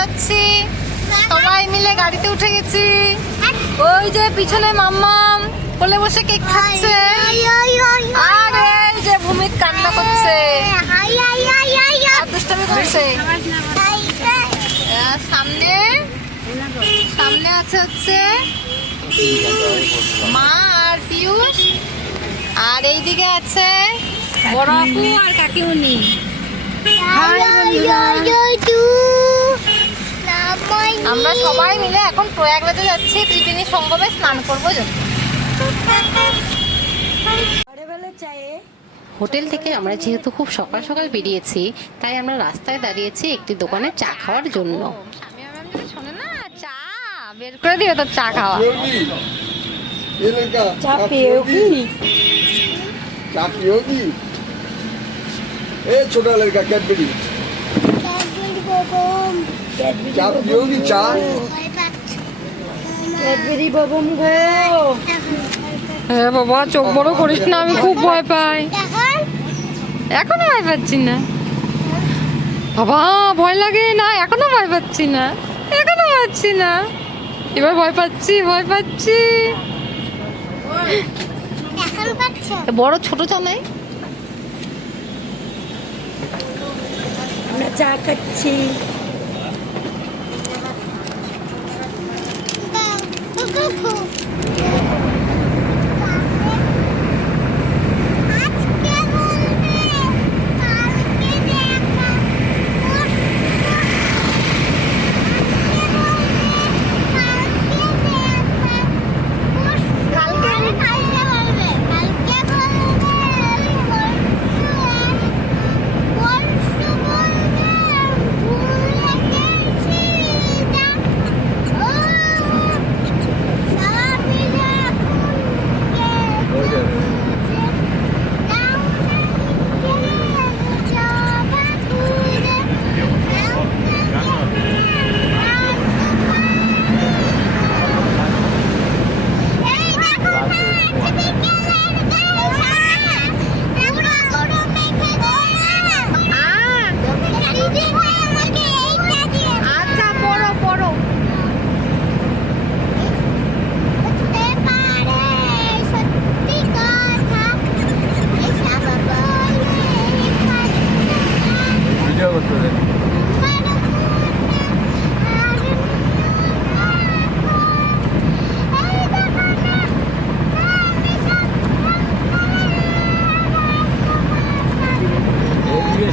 যাচ্ছি, সবাই মিলে গাড়িতে উঠে গেছি। ওই যে পিছনে মাম্মাম কোলে বসে কেক খাচ্ছে, আর এই যে ভূমিক কান্না করছে, দুষ্টামি করছে। সামনে সামনে আছে হচ্ছে মা আর পিয়ুষ, আর এইদিকে আছে বড় আপু আর কাকিমুনি। আমরা সবাই মিলে এখন প্রয়াগরাজে যাচ্ছি ত্রিবেণী সঙ্গমে স্নান করবো। হোটেল থেকে আমরা যেহেতু খুব সকাল সকাল বেরিয়েছি, তাই আমরা রাস্তায় দাঁড়িয়েছি একটি দোকানে চা খাওয়ার জন্য। শোনে না, চা বের করে দিও তোর চা খাওয়া। चा पियोगी? चा पियोगी? ए छोटा लड़का कैडबरी चा पियोगी? चा कैडबरी बबम गो। হ্যাঁ বাবা, চোখ বড় করিস না, আমি খুব ভয় পাই। এখনো ভয় পাচ্ছি না বাবা, ভয় লাগে না, এখনো ভয় পাচ্ছি না, এখনো পাচ্ছি না, এবার ভয় পাচ্ছি, ভয় পাচ্ছি। বড় ছোট চা নেই? আমরা চা খাচ্ছি।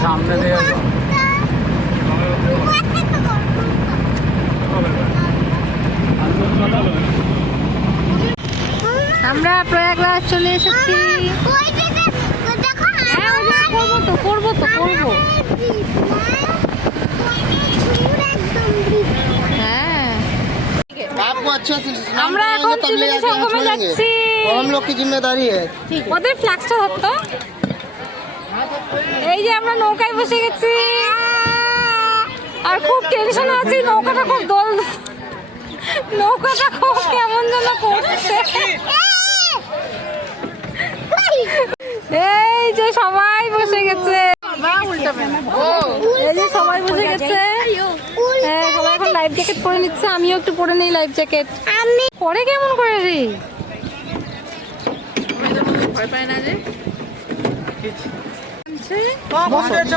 सामने से আমরা প্রয়াগরাজ চলে এসেছি। করবো তো করবো। হ্যাঁ, आपको अच्छा से আমরা এখন ত্রিবেণী সঙ্গমে যাচ্ছি। हम लोग की जिम्मेदारी है। ওদের ফ্ল্যাক্সটা ধরতো। এই যে আমরা নৌকায় বসে গেছি, আর খুব টেনশন আছে, নৌকাটা খুব দোল, নৌকাটা খুব কেমন যেন করছে। এই যে সবাই বসে গেছে, এই যে সবাই বসে গেছে। হ্যাঁ, সবাই এখন লাইফ জ্যাকেট পরে নিচ্ছে, আমিও একটু পরে নেই লাইফ জ্যাকেট। পরে কেমন করে রে, ভয় পায় না যে।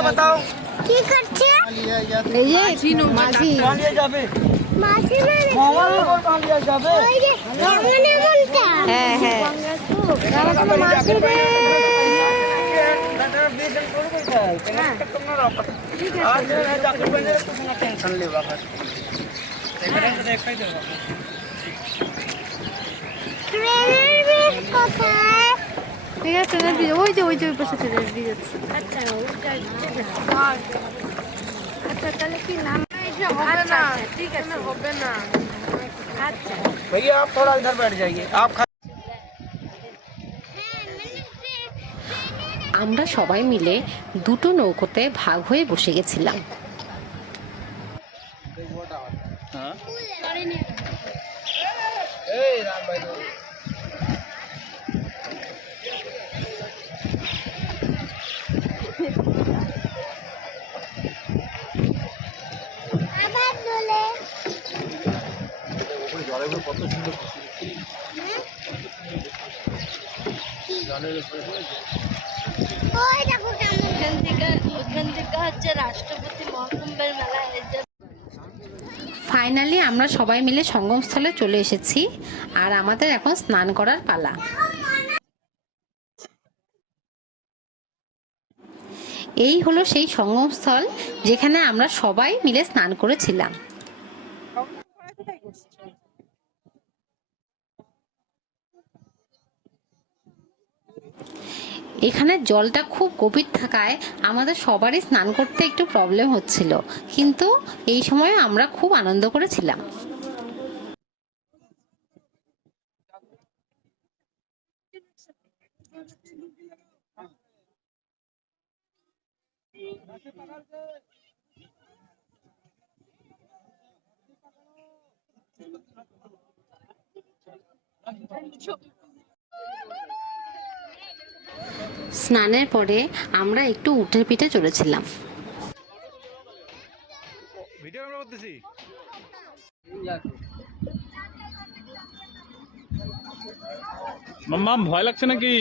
बताओ কি করছে? এই যে মাঝি, মাছি মানে लिया जाबे ওই যে এমন এমনটা। হ্যাঁ হ্যাঁ, মাঝি রে। टेंशन लेवा कर ট্রেনের বেশ কোথায়? ঠিক আছে, ট্রেনের ব্রিজ ওই যে, ওই যে ওই পাশে ট্রেনের ব্রিজ আছে। আচ্ছা ওটা আচ্ছা তাহলে কি নাম? হবে না, ঠিক আছে, হবে না। আচ্ছা भैया आप थोड़ा इधर बैठ जाइए आप আমরা সবাই মিলে দুটো নৌকোতে ভাগ হয়ে বসে গেছিলাম। আবার ওই দেখো কেমন ওখান থেকে হচ্ছে রাষ্ট্রপতি মহাকুম্ভের মেলা হয়েছে। ফাইনালি আমরা সবাই মিলে সঙ্গমস্থলে চলে এসেছি, আর আমাদের এখন স্নান করার পালা। এই হলো সেই সঙ্গমস্থল যেখানে আমরা সবাই মিলে স্নান করেছিলাম। এখানে জলটা খুব গভীর থাকায় আমাদের সবারই স্নান করতে একটু প্রবলেম হচ্ছিল, কিন্তু এই সময় আমরা খুব আনন্দ করেছিলাম। স্নানের পরে আমরা একটু উটের পিঠে চড়েছিলাম। ভিডিও আমরা করতেছি। মাম্মাম ভয় লাগছে নাকি?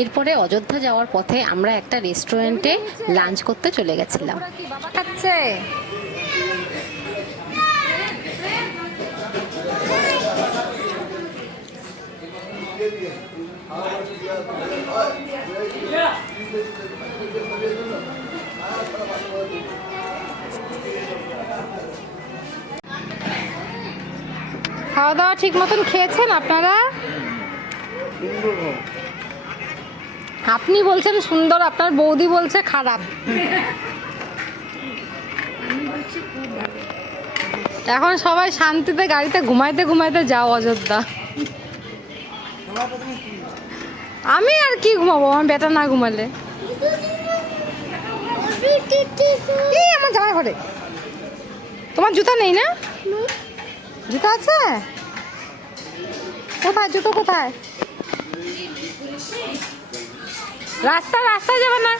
এরপরে অযোধ্যা যাওয়ার পথে আমরা একটা রেস্টুরেন্টে লাঞ্চ করতে চলে গেছিলাম। বাবা খাচ্ছে। খাওয়া দাওয়া ঠিক মতন খেয়েছেন আপনারা? আপনি বলছেন সুন্দর, আপনার বৌদি বলছে খারাপ। এখন সবাই শান্তিতে গাড়িতে ঘুমাইতে ঘুমাইতে যাও অযোধ্যা। আমি আর কি ঘুমাবো, আমার বেটা না ঘুমালে। এই আমার জামাই ঘরে। তোমার জুতা নেই না? জুতা আছে? কোথায় জুতো কোথায়? রাস্তায় যাবে না।